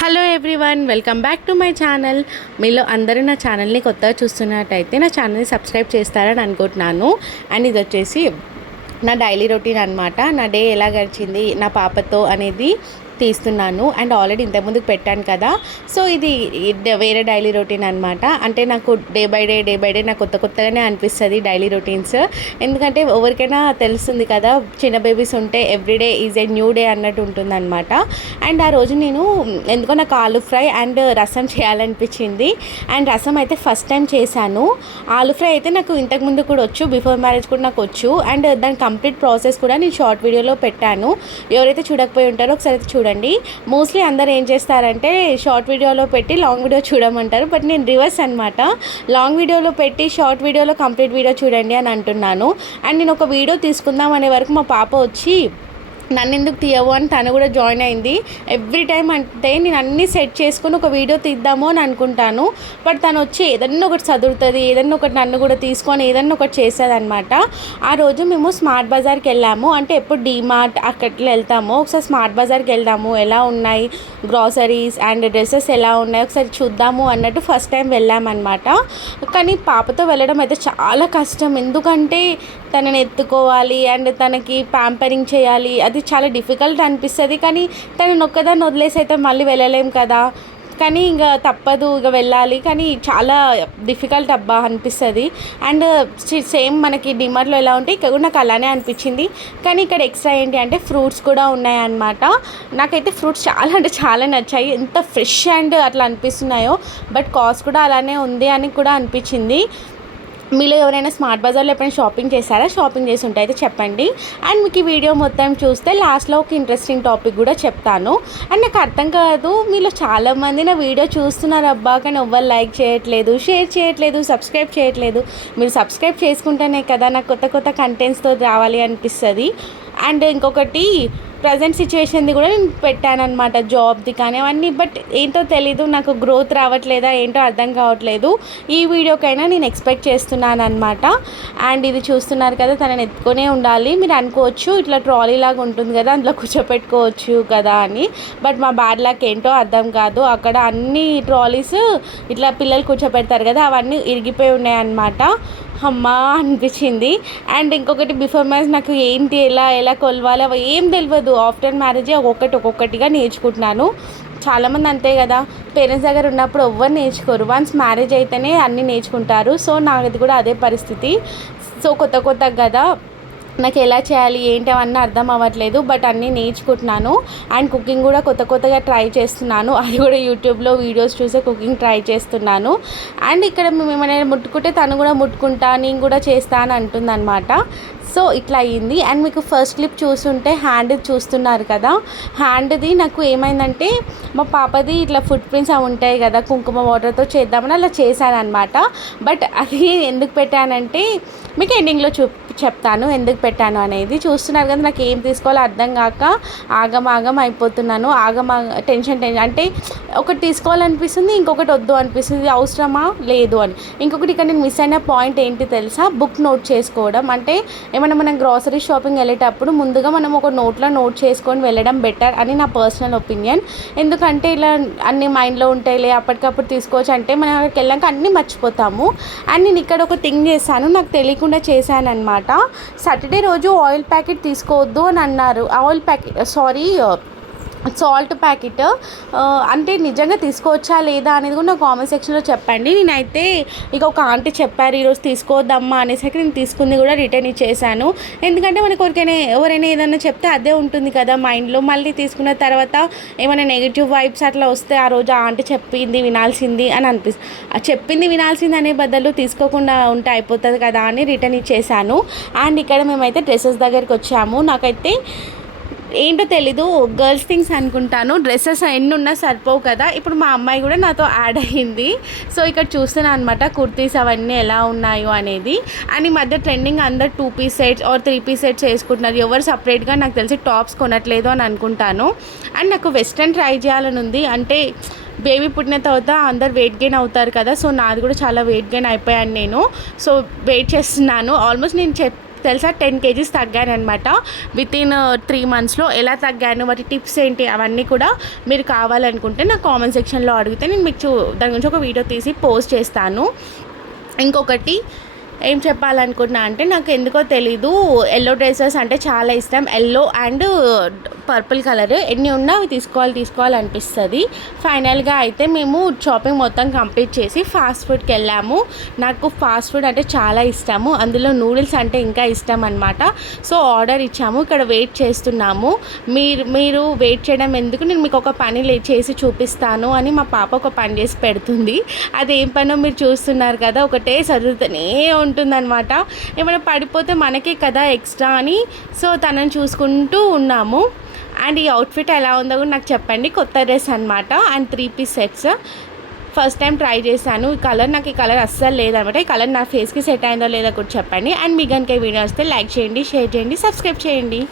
Hello everyone, welcome back to my channel. మీలో అందరూ నా ఛానల్ని కొత్తగా చూస్తున్నట్టయితే నా ఛానల్ని సబ్స్క్రైబ్ చేస్తారని అనుకుంటున్నాను. అండ్ ఇది వచ్చేసి నా డైలీ రొటీన్ అనమాట. నా డే ఎలా గడిచింది నా పాపతో అనేది తీస్తున్నాను. అండ్ ఆల్రెడీ ఇంతకుముందుకు పెట్టాను కదా, సో ఇది వేరే డైలీ రొటీన్ అనమాట. అంటే నాకు డే బై డే నాకు కొత్తగానే అనిపిస్తుంది డైలీ రొటీన్స్. ఎందుకంటే ఎవరికైనా తెలుస్తుంది కదా, చిన్న బేబీస్ ఉంటే everyday is a new day అన్నట్టు ఉంటుందన్నమాట. అండ్ ఆ రోజు నేను ఎందుకో నాకు ఆలూ ఫ్రై అండ్ రసం చేయాలనిపించింది. అండ్ రసం అయితే ఫస్ట్ టైం చేశాను. ఆలూ ఫ్రై అయితే నాకు ఇంతకుముందు కూడా వచ్చు, బిఫోర్ మ్యారేజ్ కూడా నాకు వచ్చు. అండ్ దాని కంప్లీట్ ప్రాసెస్ కూడా నేను షార్ట్ వీడియోలో పెట్టాను. ఎవరైతే చూడకపోయి ఉంటారో ఒకసారి అయితే చూడండి. మోస్ట్లీ అందరు ఏం చేస్తారంటే షార్ట్ వీడియోలో పెట్టి లాంగ్ వీడియో చూడమంటారు, బట్ నేను రివర్స్ అనమాట. లాంగ్ వీడియోలో పెట్టి షార్ట్ వీడియోలో కంప్లీట్ వీడియో చూడండి అని అంటున్నాను. అండ్ నేను ఒక వీడియో తీసుకుందాం అనే వరకు మా పాప వచ్చి నన్ను ఎందుకు తీయవు అని తను కూడా జాయిన్ అయింది. ఎవ్రీ టైం అంటే నేను అన్నీ సెట్ చేసుకుని ఒక వీడియో తీద్దాము అని అనుకుంటాను, బట్ తను వచ్చి ఏదన్నా ఒకటి చదువుతుంది, ఏదన్నా ఒకటి నన్ను కూడా తీసుకొని ఏదన్నా ఒకటి చేస్తుంది అనమాట. ఆ రోజు మేము స్మార్ట్ బజార్కి వెళ్ళాము. అంటే ఎప్పుడు డీమార్ట్ అక్కడికి వెళ్తాము, ఒకసారి స్మార్ట్ బజార్కి వెళ్దాము, ఎలా ఉన్నాయి గ్రాసరీస్ అండ్ డ్రెస్సెస్ ఎలా ఉన్నాయి ఒకసారి చూద్దాము అన్నట్టు ఫస్ట్ టైం వెళ్ళామన్నమాట. కానీ పాపతో వెళ్ళడం అయితే చాలా కష్టం, ఎందుకంటే తనని ఎత్తుకోవాలి అండ్ తనకి ప్యాంపరింగ్ చేయాలి. అది చాలా డిఫికల్ట్ అనిపిస్తుంది. కానీ తనని ఒక్కదాన్ని వదిలేసి అయితే మళ్ళీ వెళ్ళలేం కదా, కానీ ఇంకా తప్పదు, ఇక వెళ్ళాలి. కానీ చాలా డిఫికల్ట్ అబ్బా అనిపిస్తుంది. అండ్ సేమ్ మనకి డిమార్ట్లో ఎలా ఉంటే ఇక్కడ కూడా నాకు అలానే అనిపించింది. కానీ ఇక్కడ ఎక్స్ట్రా ఏంటి అంటే ఫ్రూట్స్ కూడా ఉన్నాయన్నమాట. నాకైతే ఫ్రూట్స్ చాలా అంటే చాలా నచ్చాయి, ఎంత ఫ్రెష్ అండ్ అట్లా అనిపిస్తున్నాయో. బట్ కాస్ట్ కూడా అలానే ఉంది అని కూడా అనిపించింది. మీలో ఎవరైనా స్మార్ట్ బజార్లో ఎప్పుడైనా షాపింగ్ చేశారా? షాపింగ్ చేసి ఉంటే అయితే చెప్పండి. అండ్ మీకు ఈ వీడియో మొత్తం చూస్తే లాస్ట్లో ఒక ఇంట్రెస్టింగ్ టాపిక్ కూడా చెప్తాను. అండ్ నాకు అర్థం కాదు, మీలో చాలామంది నా వీడియో చూస్తున్నారు అబ్బా, కానీ ఎవ్వరు లైక్ చేయట్లేదు, షేర్ చేయట్లేదు, సబ్స్క్రైబ్ చేయట్లేదు. మీరు సబ్స్క్రైబ్ చేసుకుంటేనే కదా నాకు కొత్త కంటెంట్స్తో రావాలి అనిపిస్తుంది. అండ్ ఇంకొకటి ప్రజెంట్ సిచ్యువేషన్ది కూడా నేను పెట్టానమాట, జాబ్ది కానీ అవన్నీ. బట్ ఏంటో తెలీదు, నాకు గ్రోత్ రావట్లేదా ఏంటో అర్థం కావట్లేదు. ఈ వీడియోకైనా నేను ఎక్స్పెక్ట్ చేస్తున్నాను అనమాట. అండ్ ఇది చూస్తున్నారు కదా, తనని ఎత్తుకొనే ఉండాలి. మీరు అనుకోవచ్చు ఇట్లా ట్రాలీ లాగా ఉంటుంది కదా, అందులో కూర్చోపెట్టుకోవచ్చు కదా అని. బట్ మా బ్యాడ్ లక్ ఏంటో అర్థం కాదు, అక్కడ అన్ని ట్రాలీస్ ఇట్లా పిల్లలు కూర్చోపెడతారు కదా, అవన్నీ ఇరిగిపోయి ఉన్నాయన్నమాట. అమ్మా అనిపించింది. అండ్ ఇంకొకటి, బిఫోర్ మ్యారేజ్ నాకు ఏంటి ఎలా కొలవాలి అవి ఏం తెలియదు. ఆఫ్టర్ మ్యారేజ్ ఒక్కొక్కటిగా నేర్చుకుంటున్నాను. చాలామంది అంతే కదా, పేరెంట్స్ దగ్గర ఉన్నప్పుడు ఎవ్వరు నేర్చుకోరు, వన్స్ మ్యారేజ్ అయితేనే అన్నీ నేర్చుకుంటారు. సో నాది కూడా అదే పరిస్థితి. సో కొత్త కదా, నాకు ఎలా చేయాలి ఏంటి అవన్నీ అర్థం అవ్వట్లేదు, బట్ అన్నీ నేర్చుకుంటున్నాను. అండ్ కుకింగ్ కూడా కొత్తగా ట్రై చేస్తున్నాను. అది కూడా యూట్యూబ్లో వీడియోస్ చూసే కుకింగ్ ట్రై చేస్తున్నాను. అండ్ ఇక్కడ మేము ఏమైనా ముట్టుకుంటే తను కూడా ముట్టుకుంటా, నేను కూడా చేస్తా అని అంటుందన్నమాట. సో ఇట్లా అయ్యింది. అండ్ మీకు ఫస్ట్ క్లిప్ చూస్తుంటే హ్యాండ్ చూస్తున్నారు కదా, హ్యాండ్ది నాకు ఏమైందంటే మా పాపది ఇట్లా ఫుట్ ప్రింట్స్ అవి ఉంటాయి కదా, కుంకుమ వాటర్తో చేద్దామని అలా చేశాను అనమాట. బట్ అది ఎందుకు పెట్టానంటే మీకు ఎండింగ్లో చెప్తాను ఎందుకు పెట్టాను అనేది. చూస్తున్నారు కదా, నాకు ఏం తీసుకోవాలో అర్థం కాక ఆగం అయిపోతున్నాను. టెన్షన్ అంటే ఒకటి తీసుకోవాలనిపిస్తుంది, ఇంకొకటి వద్దు అనిపిస్తుంది, అవసరమా లేదు అని. ఇంకొకటి ఇక్కడ నేను మిస్ అయిన పాయింట్ ఏంటి తెలుసా, బుక్ నోట్ చేసుకోవడం. అంటే ఏమైనా మనం గ్రాసరీ షాపింగ్ వెళ్ళేటప్పుడు ముందుగా మనం ఒక నోట్ చేసుకొని వెళ్ళడం బెటర్ అని నా పర్సనల్ ఒపీనియన్. ఎందుకంటే ఇలా అన్ని మైండ్లో ఉంటాయిలే, అప్పటికప్పుడు తీసుకోవచ్చు అంటే మనం అక్కడికి వెళ్ళాక అన్నీ మర్చిపోతాము. అండ్ నేను ఇక్కడ ఒక థింగ్ చేశాను, నాకు తెలియకుండా చేశాను అనమాట. సాటర్డే రోజు ఆయిల్ ప్యాకెట్ తీసుకోవద్దు అని అన్నారు. ఆయిల్ ప్యాకెట్ సాల్ట్ ప్యాకెట్ అంటే నిజంగా తీసుకోవచ్చా లేదా అనేది కూడా నాకు కామెంట్ సెక్షన్లో చెప్పండి. నేనైతే ఇక ఒక ఆంటీ చెప్పారు ఈరోజు తీసుకోవద్దమ్మా అనేసరికి నేను తీసుకుంది కూడా రిటర్న్ ఇచ్చేసాను. ఎందుకంటే మనకు ఎవరైనా ఏదైనా చెప్తే అదే ఉంటుంది కదా మైండ్లో. మళ్ళీ తీసుకున్న తర్వాత ఏమైనా నెగిటివ్ వైబ్స్ అట్లా వస్తే ఆ రోజు ఆ ఆంటీ చెప్పింది వినాల్సింది అని అనిపిస్తుంది. చెప్పింది వినాల్సింది అనే బదులు తీసుకోకుండా ఉంటే అయిపోతుంది కదా అని రిటర్న్ ఇచ్చేసాను. అండ్ ఇక్కడ మేమైతే డ్రెస్సెస్ దగ్గరికి వచ్చాము. నాకైతే ఏంటో తెలీదు, గర్ల్స్ థింగ్స్ అనుకుంటాను, డ్రెస్సెస్ ఎన్ని ఉన్నా సరిపోవు కదా. ఇప్పుడు మా అమ్మాయి కూడా నాతో యాడ్ అయ్యింది. సో ఇక్కడ చూస్తున్నాను అనమాట కుర్తీస్ అవన్నీ ఎలా ఉన్నాయో అనేది. అండ్ ఈ మధ్య ట్రెండింగ్ అందరు 2 piece sets or 3 piece sets వేసుకుంటున్నారు. ఎవరు సపరేట్గా నాకు తెలిసి టాప్స్ కొనట్లేదు అని అనుకుంటాను. అండ్ నాకు వెస్ట్రన్ ట్రై చేయాలని ఉంది. అంటే బేబీ పుట్టిన తర్వాత అందరు వెయిట్ గెయిన్ అవుతారు కదా, సో నాది కూడా చాలా వెయిట్ గెయిన్ అయిపోయాను నేను. సో వెయిట్ చేస్తున్నాను. ఆల్మోస్ట్ నేను తెలుసా 10 కేజీస్ తగ్గానమాట వితిన్ 3 monthsలో. ఎలా తగ్గాను, వాటి టిప్స్ ఏంటి అవన్నీ కూడా మీరు కావాలనుకుంటే నా కామెంట్ సెక్షన్లో అడిగితే నేను మీకు దాని గురించి ఒక వీడియో తీసి పోస్ట్ చేస్తాను. ఇంకొకటి ఏం చెప్పాలనుకుంటున్నా అంటే నాకు ఎందుకో తెలీదు ఎల్లో డ్రెస్సెస్ అంటే చాలా ఇష్టం. ఎల్లో అండ్ పర్పుల్ కలర్ ఎన్ని ఉన్నా అవి తీసుకోవాలనిపిస్తుంది. ఫైనల్గా అయితే మేము షాపింగ్ మొత్తం కంప్లీట్ చేసి ఫాస్ట్ ఫుడ్కి వెళ్ళాము. నాకు ఫాస్ట్ ఫుడ్ అంటే చాలా ఇష్టము, అందులో నూడిల్స్ అంటే ఇంకా ఇష్టం అనమాట. సో ఆర్డర్ ఇచ్చాము, ఇక్కడ వెయిట్ చేస్తున్నాము. మీరు వెయిట్ చేయడం ఎందుకు, నేను మీకు ఒక పని చేసి చూపిస్తాను అని మా పాప ఒక పని చేసి పెడుతుంది. అదేం పనో మీరు చూస్తున్నారు కదా, ఒకటే సర్దుతూనే ఉంటుందన్నమాట. ఏమైనా పడిపోతే మనకే కదా ఎక్స్ట్రా అని సో తనని చూసుకుంటూ ఉన్నాము. అండ్ ఈ అవుట్ఫిట్ ఎలా ఉందో కూడా నాకు చెప్పండి. కొత్త డ్రెస్ అనమాట and 3 piece sets. First time try చేశాను. నాకు ఈ కలర్ అస్సలు లేదనమాట. ఈ కలర్ నా ఫేస్కి సెట్ అయిందో లేదో కూడా చెప్పండి. అండ్ మీ కనుక ఈ వీడియో వస్తే లైక్ చేయండి, షేర్ చేయండి, సబ్స్క్రైబ్ చేయండి.